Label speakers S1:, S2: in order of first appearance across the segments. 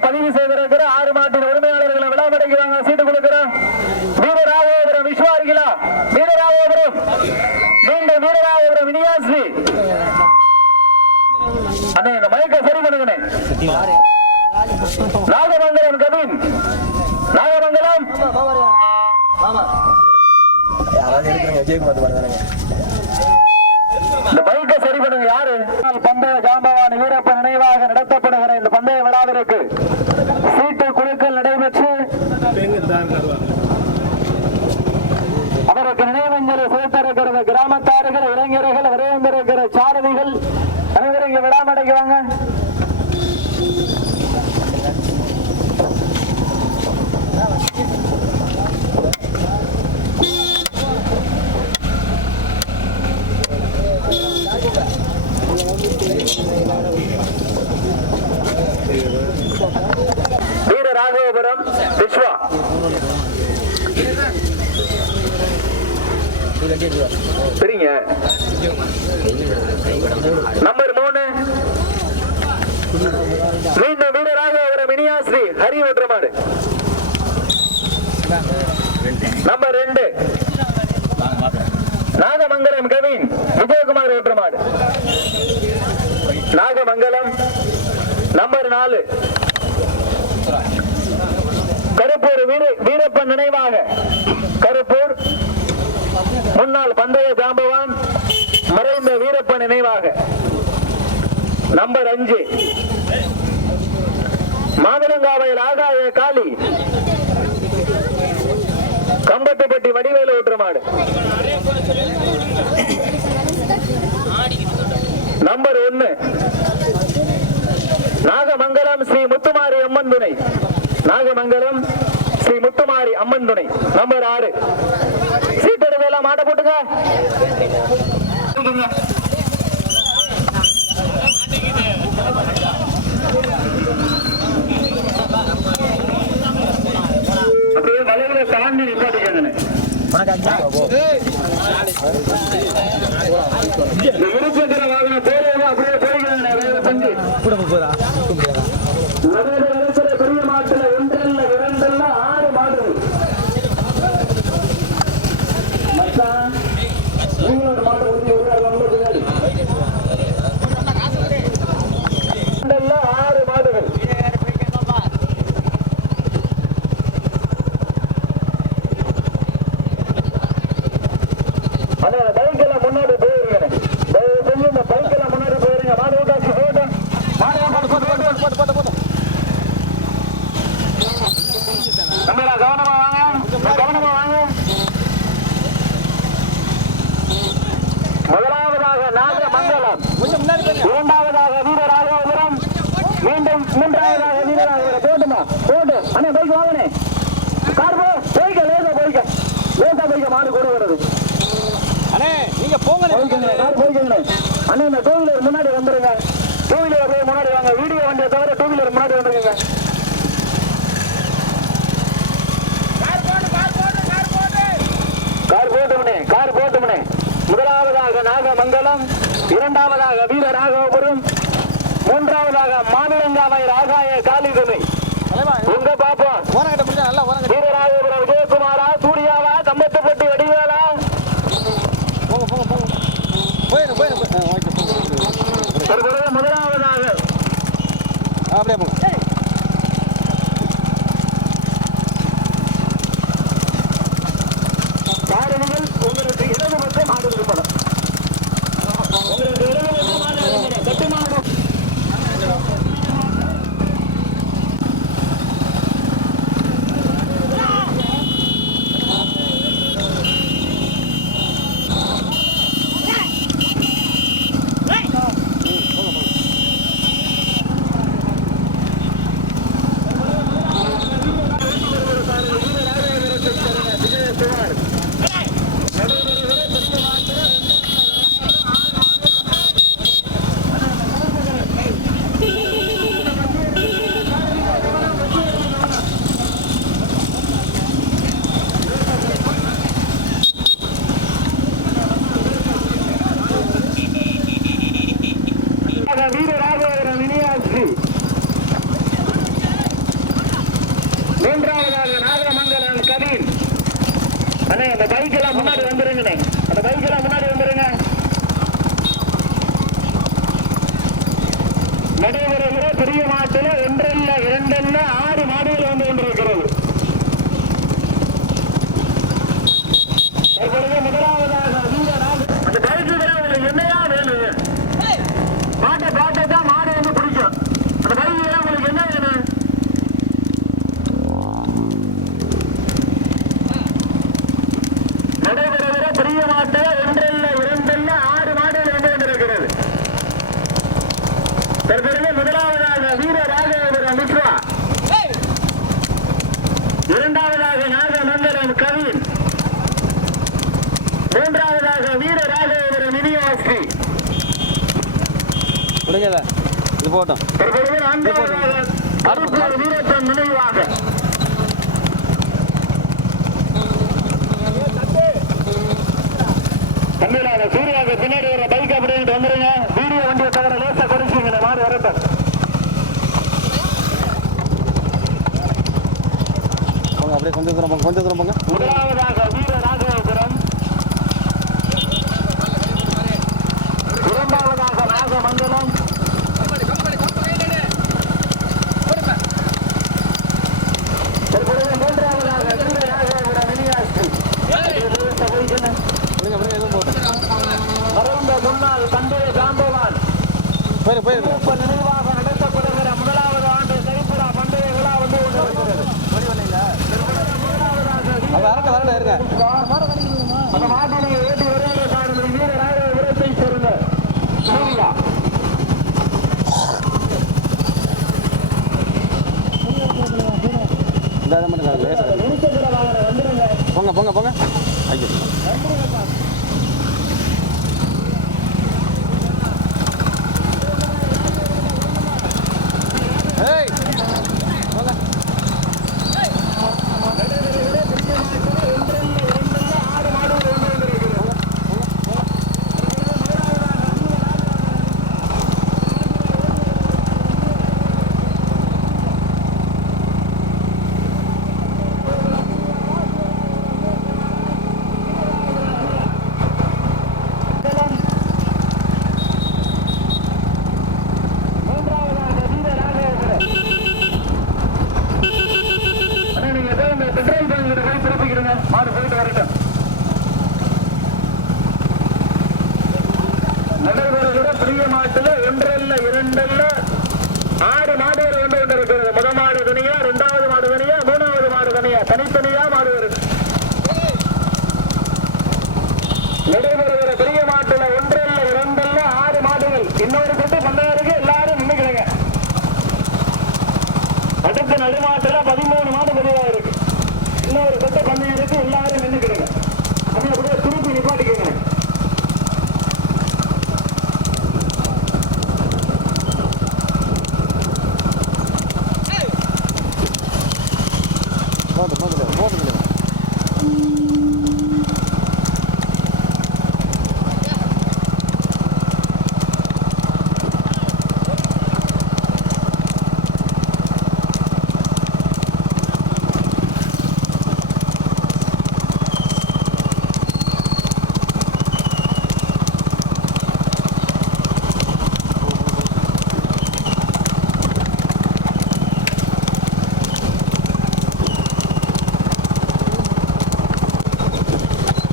S1: பதிவு செய்திருக்கிற ஆறு மாட்டின் உரிமையாளர்களை விழாமடைக்கிறாங்க சீட்டு கொடுக்கிறேன் வீரராகவபுரம் விஸ்வா இருக்கலா வீரராகவபுரம் வீரராக வீரராகவபுரம் அண்ணே இந்த மயக்க சரி பண்ணுங்கண்ணே. நாகமங்கலம் கவின். நாகமங்கலம். இந்த பைக்கை சரி பண்ணுங்க யாரு? பந்தய ஜாம்பவான் வீரப்பன் நினைவாக நடத்தப்படுகிற இந்த பந்தய விழாவிற்கு சீட்டு குழுக்கள் நடைபெற்று அவருக்கு நினைவஞ்சலி செலுத்திருக்கிறது கிராமத்தார்கள் இளைஞர்கள் விரைந்திருக்கிற சாரதிகள் அனைவரும் இங்க விடாமடைக்குவாங்க வீர ராகவபுரம் விஸ்வா. சரிங்க. நம்பர் மூணு. மீண்டும் வீரராக ஒரு மினியாஸ்ரீ ஹரி ஒற்றமாடு நம்பர் ரெண்டு. நாகமங்கலம் கவின் விஜயகுமார் ஒற்றமாடு நாகமங்கலம் நம்பர் நாலு. கருப்பூர் வீர வீரப்பன் நினைவாக. கருப்பூர் முன்னாள் பந்தய ஜாம்பவான் மறைந்த வீரப்ப நினைவாக. நம்பர் அஞ்சு. மாதுளங்காவையில் ஆகாய காளி. கம்பட்டுப்பட்டி வடிவேலு ஊற்றுமாடு. நம்பர் ஒன்னு. நாகமங்கலம் ஸ்ரீ முத்துமாரி அம்மன் துணை. நாகமங்கலம் ஸ்ரீ முத்துமாரி அம்மன் துணை. நம்பர் ஆறு. சீட்டெடுக்கலாம் மாட்ட போட்டுங்க அப்படியே வளைவுல தாண்டி இந்த இருசக்கர வாகனம் போறது அப்படியே போய்க்கிறேன் வேலை செஞ்சு நடுவில் இருக்கிற பெரிய மாட்டுல ஒன்றல்ல இரண்டல்ல ஆறு மாடுகள் மச்சான் நீங்களும் ஒரு மாட்டை உறுதி விடுறாரு ரொம்ப பின்னாடி இரண்டல்ல ஆறு மாடுகள் அண்ணா பைக்கெல்லாம் முன்னாடி போயிருங்க தயவு செஞ்சு இந்த பைக்கெல்லாம் முன்னாடி போயிருங்க மாடு விட்டாச்சு போட்டோம் மாடு போட்டு போட்டு போட்டு போட்டு போட்டு போட்டு தம்பிடா கவனமா வாங்க கவனமா வாங்க முதலாவதாக நாகமங்கலம் இரண்டாவதாக வீரராகவபுரம் மீண்டும் மூன்றாவதாக வீரராகவபுரம் போட்டுமா போட்டு அண்ணே பைக் வாங்கனே கார் போ போய்க்க லேசா போய்க்க. லேசா போய்க்க மாடு கூட வருது.
S2: அண்ணே நீங்க போங்க
S1: போய்க்கங்க கார் போய்க்கங்க அண்ணே இந்த டூ வீலர் முன்னாடி வந்துருங்க. டூ வீலர் அப்படியே முன்னாடி வாங்க. வீடியோ வண்டியை தவிர டூ வீலர் முன்னாடி வந்துருங்க. கார் போட்டுமனே கார் போட்டுமனே. முதலாவதாக நாகமங்கலம் இரண்டாவதாக வீர ராகவபுரம் மூன்றாவதாக மாநிலங்காவை ராகாய காளிதுணை உங்க பாப்போம்
S2: ஓரங்கிட்ட முடிஞ்சா நல்லா ஓரங்கிட்ட போட்டோம்
S1: சூர்யாவுக்கு பின்னாடி வர பைக் அப்படின்னு வந்துருங்க வீடியோ வண்டியை தவிர லேசா குறைச்சிங்க மாறி வரட்டும்
S2: அப்படியே கொஞ்சம் கொஞ்சம்
S1: முதலாவதாக
S2: Con 啊
S1: ஆறு மாடுகள் வந்து கொண்டிருக்கிறது. முதல் மாடு தனியா இரண்டாவது மாடு தனியா மூணாவது மாடு தனியா தனித்தனியா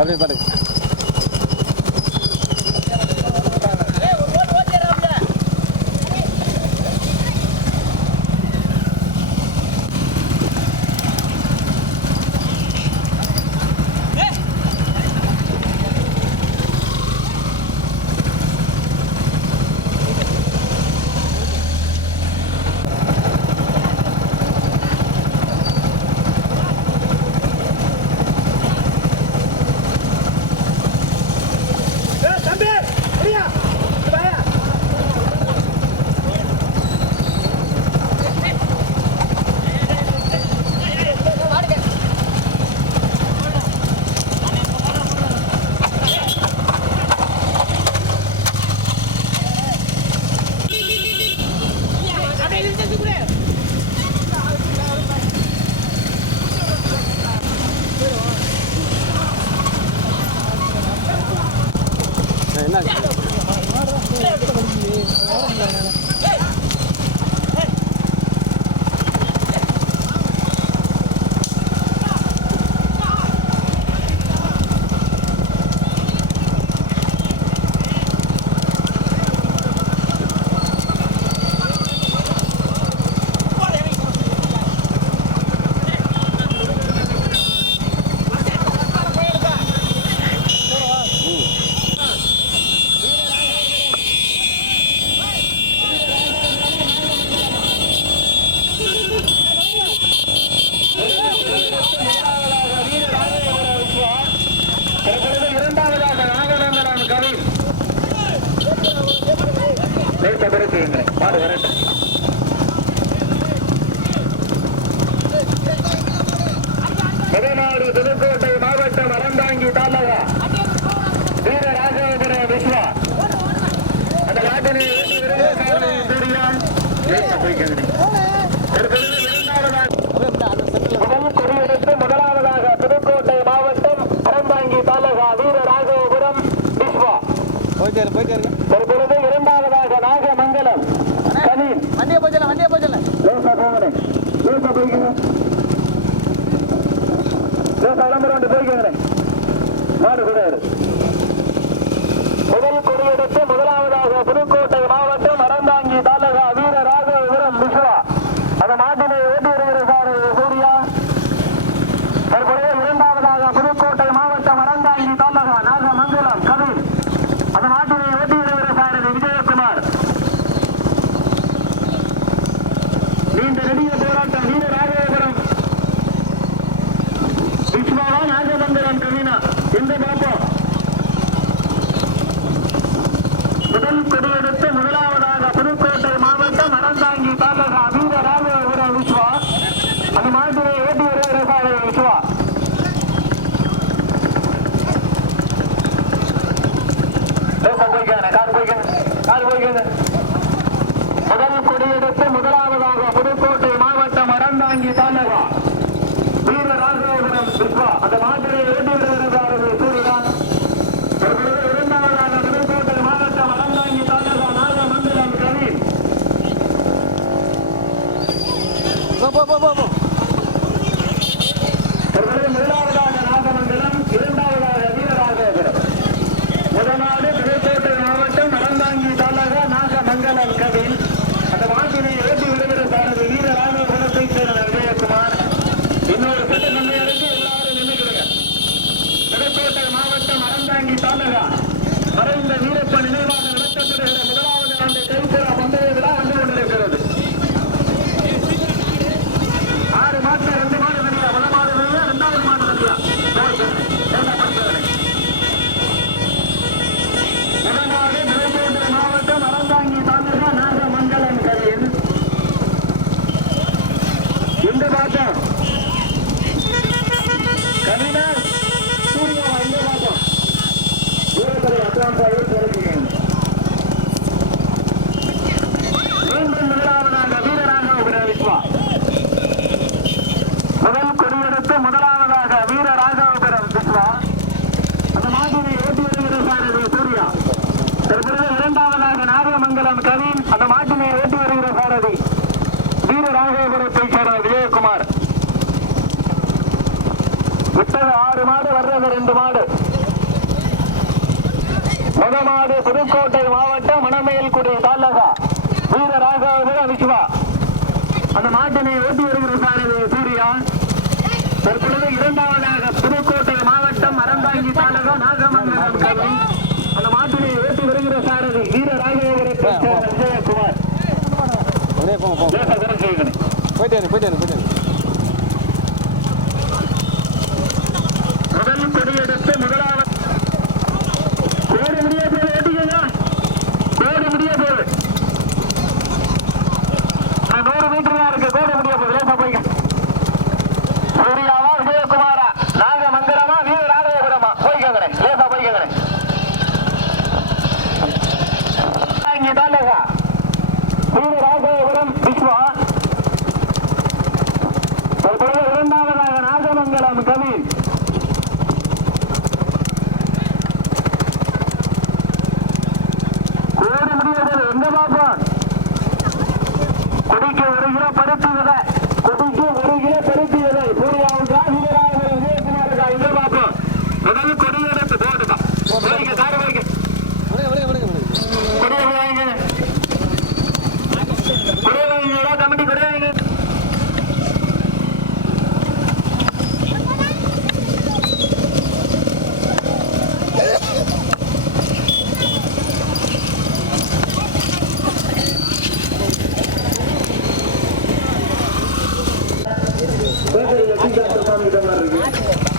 S2: Dale, dale.
S1: தற்பொழுது இரண்டாவதாக நாகமங்கலம்.
S2: வண்டியை போச்சல வண்டியை போச்சல
S1: லேசா போங்கண்ணே. லேசா போய்க்குங்க. லேசா விளம்பரம் வந்து போய்க்குங்கண்ணே. மாடு கூட இரு முதல் கொடியெடுத்து முதலாவதாக புதுக்கோட்டை மாவட்டம் அறந்தாங்கி தாலுகா வீர ராகவபுரம் விஸ்வா அந்த மாட்டினை ஓட்டி வருகிற சார் சூர்யா தற்பொழுது இரண்டாவதாக புதுக்கோட்டை மாவட்டம் அறந்தாங்கி தாலுகா நாகமங்கலம் கவின் அந்த மாட்டினை ஓட்டி வருகிற சார் விஜயகுமார் நீண்ட நெடிய போராட்டம் வீர ராகவபுரம் விஸ்வாவா நாகமங்கலம் கவினா எந்த பார்ப்போம் முதல் கொடியெடுத்து முதலாவதாக புதுக்கோட்டை மாவட்டம் அறந்தாங்கி தாலுகா வீர ராகவபுரம் விஸ்வா அந்த மாதிரி ஓட்டி வருகிற சாலை விஸ்வா முதல் கொடியெடுத்து முதலாவதாக புதுக்கோட்டை மாவட்டம் அறந்தாங்கி தாலுகா வீர ராகவபுரம் விஸ்வா அந்த மாதிரி ஓட்டி வருகிறார்கள் சூரியன் தற்பொழுது இரண்டாவதாக புதுக்கோட்டை மாவட்டம் அறந்தாங்கி தாலுகா நாகமங்கலம் கவி
S2: போ போ போ போ போ
S1: தற்பொழுது முதலாவதாக நாகமங்கலம் இரண்டாவதாக வீரராகவபுரம் முதலாவது புதுக்கோட்டை மாவட்டம் அறந்தாங்கி தாலுகா நாகமங்கலம் கவில் அந்த மாட்டினை ஓட்டி விடுகிற சாரதி வீரராகவபுரத்தை சேர்ந்த விஜயகுமார் இன்னொரு சட்ட நன்மையருக்கு எல்லாரும் நின்றுக்கிறங்க புதுக்கோட்டை மாவட்டம் அறந்தாங்கி தாலுகா மறைந்த வீரப்ப நினைவாக நடத்தப்படுகிற முதலாவது ஆண்டு கைப்புற பந்தய விழா வந்து கொண்டிருக்கிறது ஆறு மாட்டு ரெண்டு மாடு தனியா முதல் மாடு தனியா ரெண்டாவது மாடு தனியா முதலாவது புதுக்கோட்டை மாவட்டம் அறந்தாங்கி தாலுகா நாகமங்கலம் கரையில் இந்த பாட்டம் கவினா சூர்யா இந்த பாட்டம் தூரத்துறை அட்வான்ஸாக தெரிவிக்கிறேன் மீண்டும் முதலாவதாக வீரராக உபயோகிப்பா முதல் கொடியெடுத்து முதலாவதாக வீர ராகவபுரம் விஸ்வா அந்த மாட்டினை ஓட்டி வருகிற சாரதி சூர்யா தற்பொழுது இரண்டாவதாக நாகமங்கலம் கவின் அந்த மாட்டினை ஓட்டி வருகிற சாரதி வீர ராகவபுரத்தை சேர்ந்த விஜயகுமார் ஆறு மாடு வர்றது ரெண்டு மாடு. முத மாடு புதுக்கோட்டை மாவட்டம் மணமேல்குடி தாலுகா. வீர ராகவபுரம் விஸ்வா அந்த மாட்டினை ஓட்டி வருகிற சாரதி சூர்யா. தற்பொழுது இரண்டாவதாக புதுக்கோட்டை மாவட்டம் அறந்தாங்கி தாலுகா நாகமங்கலம் கவி அந்த மாட்டினை ஓட்டி வருகிற சாரதி வீர சேர்ந்த விஜயகுமார்.
S2: அப்படியே போங்க போங்க
S1: முதலாவது. கோடி முடிய போது ஓட்டிக்கங்க. கோடி முடிய போது. நூறு மீட்டர் தான் இருக்கு. கோடி முடிய போது. லேசா போய்க்க. சூர்யாவா விஜயகுமாரா? வீர லேசா வீர விஸ்வா பூரா பருப்பு பேசுறது டாக்டர்
S2: சாமி கிட்ட மாதிரி இருக்கு